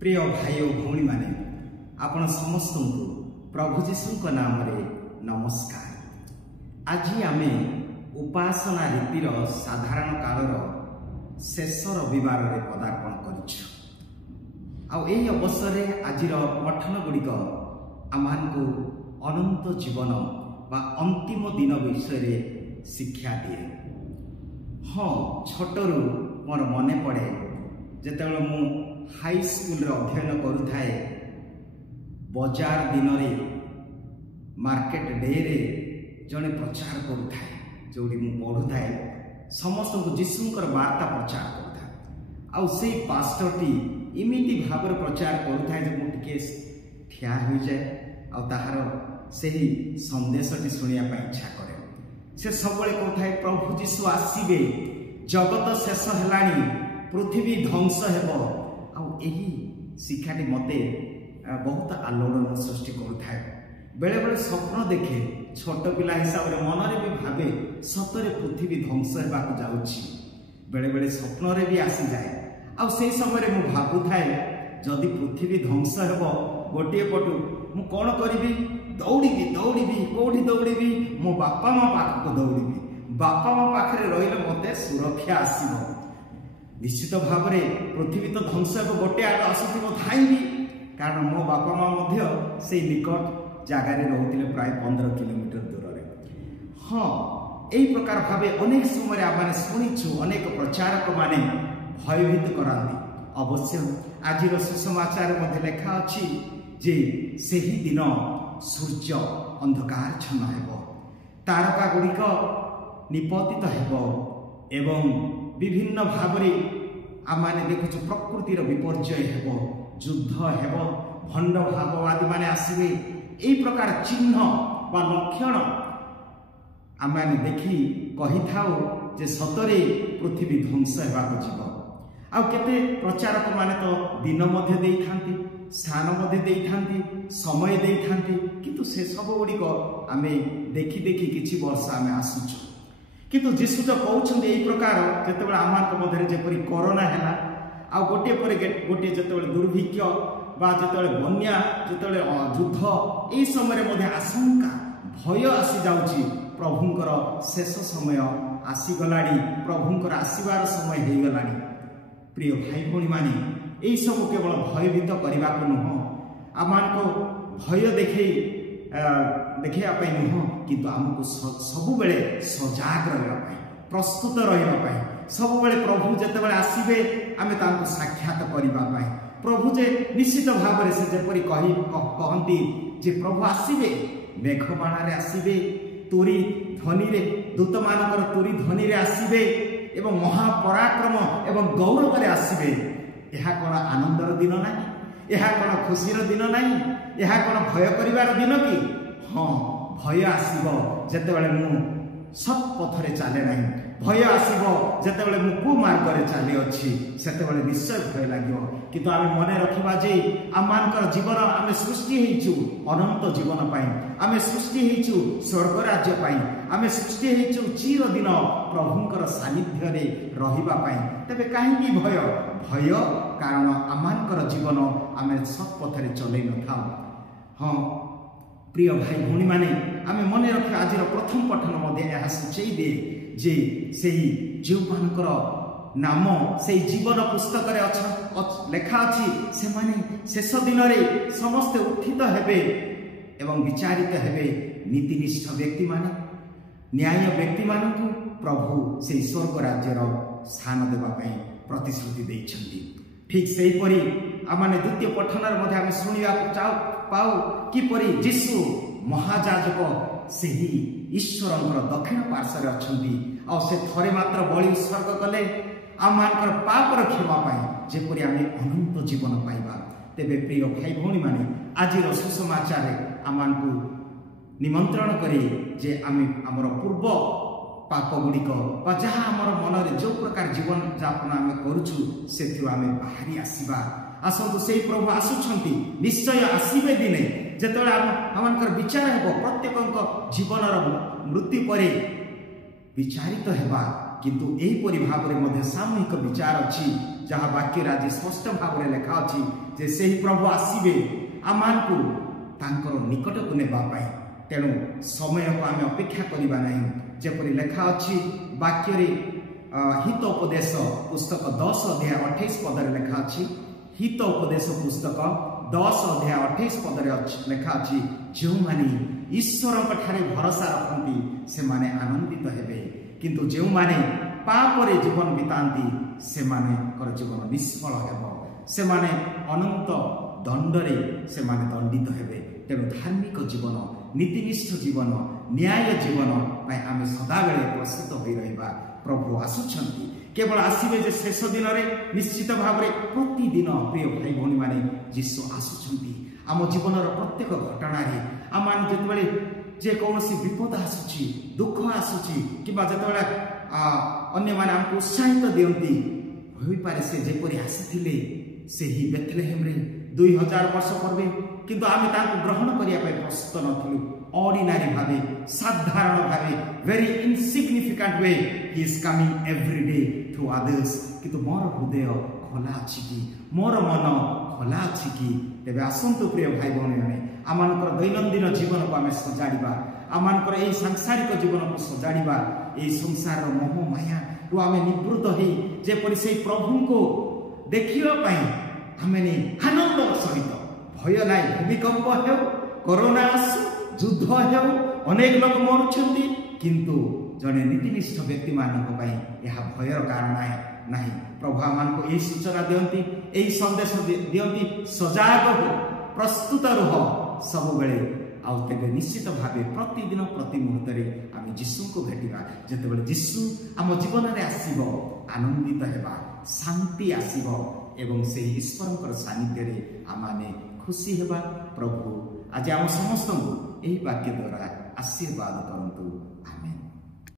प्रिय भाई और भौणी माने आपण समस्त प्रभु जीशु नाम रे नमस्कार। आज आमे उपासना रीतिर साधारण कालर शेष रविवार रे पदार्पण करिछु। एही अवसर रे आजिर पठन गुड़िक आमानकु अनंत जीवन बा अंतिम दिन विषय रे शिक्षा दिए। हाँ, छोटरू मोर मने पड़े जेतेबेले मु हाई स्कूल रे अध्ययन करुथाए, बजार दिन रे मार्केट डे रे जने प्रचार करुथाए, जोड़ी मु पढ़ुथाए समस्त को जीशुंकर वार्ता प्रचार करुथाए। आउ से पास्टरटी इमिति भाव प्रचार करुथाए जे मु टिके ठिया हो जाए आ ताहार सेही संदेशटी सुनिया पई इच्छा करे। से सबले कहथाए प्रभु जीशु आसीबे, जगत शेष हेलानी, पृथ्वी ध्वंस हेबो। यही शिक्षाटी मते बहुत आलोड़न सृष्टि करुथाए। बेले बेले स्वप्न देखे, छोट पिला हिसाब रे मनरे भी भावे सतरे पृथ्वी ध्वंस हेबाकु जाउछि। बेले बेले स्वप्न रे भी आसी जाए। आ से समय रे मु भाबुथाए जदि पृथ्वी ध्वंस हेबो, गोटे पटु मु कोन करिवि? दौड़ीबी दौड़ीबी कोठी दौड़ीबी? मो बापा माँ पाखक दौड़ीबी। बापा माँ पाखरे रहिले मते सुरक्षा आसीबो। निश्चित भाव में पृथ्वी तो ध्वंस हो, गोटे आग आसुथिबो धाइबी, कारण मो बापा माँ मध्य से निकट जगार रोते प्राय 15 किलोमीटर दूर रे। हाँ, यही प्रकार भावे अनेक समय आम शुणीचु, अनेक प्रचारक माने भयभीत कराती। अवश्य आज सुसमाचार मध्य लेखा अच्छी जे सेही दिन सूर्य अंधकार छन्न हेबो, तारका गुड़िक निपतित हेबो एवं विभिन्न भाव आम देखु प्रकृतिर विपर्यय हेबो, युद्ध हेबो, भंड भाववादी माने आसबे। यही प्रकार चिन्ह बा लक्षण आम देखी कही थाओ जे सतरे पृथ्वी ध्वंस हेबाक जीव। आ केते प्रचारक माने तो दिन मध्य देई थांती, स्थान मध्य देई थांती, समय देई थांती, किंतु से सब गुड़िक आमे देखी देखी किछि वर्ष आमे आसुछु। किंतु जीशु तो कहते यही प्रकार जिते आम मध्य जेपरी कोरोना है, आ गोटे पर गोटे जो दुर्भिक्ष बा जो बन्या जो युद्ध, यही समय आशंका भय आसी जाउची। प्रभुंकर शेष समय आसीगलाणी, प्रभुंकर आसबार समय हो गलानी। प्रिय भाई भौणी माने यही सब केवल भयभीत करने को नुह, आम भय देखा नुह, किंतु आमको सब बेले सजाग रहा, प्रस्तुत रहा, सब बेले प्रभु जिते आसबे आम साक्षात करने। प्रभु जे निश्चित भाव से जपरी कहती जे प्रभु आसबे मेघबाण आसबे, तुरी ध्वनि रे, दूत मानकर तुरी ध्वनि रे आसबे एवं महापराक्रम एवं गौरव रे आसबे। यह कौन आनंदर दिन ना? यह कौन खुशीर दिन ना? यह कौन भय करिवार दिन कि? हाँ, भय आसीबो जेतेबेले मु सत पथरे चले ना, भय आसीबो जेतेबेले मु कुमार्ग रे चली अछि, सेतेबेले निश्चय भय लागियो। किंतु आमे मने रखिबा जे आमानकर जीवन आमे सृष्टि हेइछु अनंत जीवन पाई, आमे सृष्टि हेइछु स्वर्ग राज्य पाई, आमे सृष्टि हेइछु चिर दिन प्रभुंकर सानिध्य रे रहिबा पाई। तबे काहेकि भय? भय कारण आमानकर जीवन आमे सत पथरे चलै न थाउ। हाँ प्रिय भाई भौणी माने आमे मने रख आज प्रथम पठन मध्य यह सूचई दे जे सेही जीवमानकर नाम से जीवन पुस्तक लेखा अच्छी, से माने शेष दिन रे समस्ते उत्थित हेबे एवं विचारित हेबे। नीतिनिष्ठ व्यक्ति माने, न्याय व्यक्ति मानकु प्रभु से स्वर्ग राज्यर स्थान देवा पई प्रतिश्रुति देइछन्ति। ठीक सेहीपरि आमाने द्वितीय पठनर मध्य आमे शुणिया पाऊ किपरि जीशु महाजाजक सेही ईश्वरंकर दक्षिण पार्श्व अच्छी, आ से थरे मात्र बलि उत्सर्ग कले आमर पापर क्षमा पाई जेपरि आमे अनंत जीवन पाइबा। तेबे प्रिय भाई भौणी माने आज सुसमाचार आमको निमंत्रण करे जे आमे आमर पूर्व पाप गुड़िक जहाँ आमर मन जो प्रकार जीवन यापन आम करुचु से आमे बाहरी आसवा। आसतु से प्रभु आसुछंती, निश्चय आसबे दिने जेतेबेले आमनकर विचार हेबो, प्रत्येक जीवनर मृत्यु परे विचारित हेबा। किंतु एहीपरि भाव में सामूहिक विचार अच्छी जहाँ वाक्य आज स्पष्ट भाव में लेखा अच्छी जे से ही प्रभु आसवे आम को तांकर निकट को नेबाई तेणु समय को आम अपेक्षा करवा ना जपरी लेखा अच्छी वाक्य हित उपदेश पुस्तक 10 अध्याय 28 पदर लेखा अच्छी हित उपदेश पुस्तक 10 अध्याय 28 पदर लेखा अच्छी जो माने ईश्वर भरोसा रखती से माने आनंदित हेबे किंतु जो माने पापरे जीवन बिताती से माने जीवन निष्फल हेब से माने अनंत दंडरे से माने दंडित हेबे तेणु धार्मिक जीवन नीतिनिष्ठ जीवन न्याय जीवन आम सदाबेले प्रस्तुत हो रहा प्रभु आसुछंती केवल आसवे जे शेष दिन में निश्चित भाव में प्रतिदिन प्रिय भाई भौणी माने जीशु आसुछंती आम जीवन प्रत्येक घटना आम जिते जेकोसी विपद आसूची दुख आसूची कि अन्य माने आमको उत्साहित दियंती होई पारे से जेपरि आसीथिले से ही बेथलेहेम रे 2000 वर्ष पूर्वे किंतु आम ग्रहण करने प्रस्तुत नथिलु ऑर्डिनरी भावे साधारण भावे very insignificant way he is coming every day through others किंतु मोर हृदय खोला अछि कि मोर मन खोला अछि कि तेबे आसंतु प्रिय भाई भौणी माने आमानकर दैनंदिन जीवन को आम सजाड़ा आमानकर एई सांसारिक जीवन को सजाड़ा एई संसार मोह माया रु आम निवृत्त हो जेपरि से प्रभु को देखिबा पई आमे आनंद सहित भय ना भूमिकंप हो कोरोना आसु युद्ध हो अनेक लोक मरुछंती किंतु जड़े नीतिनिष्ठ व्यक्ति मानक यह भयर कारण है नहीं प्रभु आम को यही सूचना दियंती यही संदेश दियंती सजाग हो प्रस्तुत रुह सब बेले आउ तेबे निश्चित भाव प्रतिदिन प्रति मुहूर्त आम जीशु को भेटा जिते जीशु आम जीवन में आसब आनंदित होगा शांति आसब एवं से ईश्वर सानिध्य आम खुशी होगा प्रभु आज आम समस्त यही वाक्य द्वारा आशीर्वाद करंतु आमेन।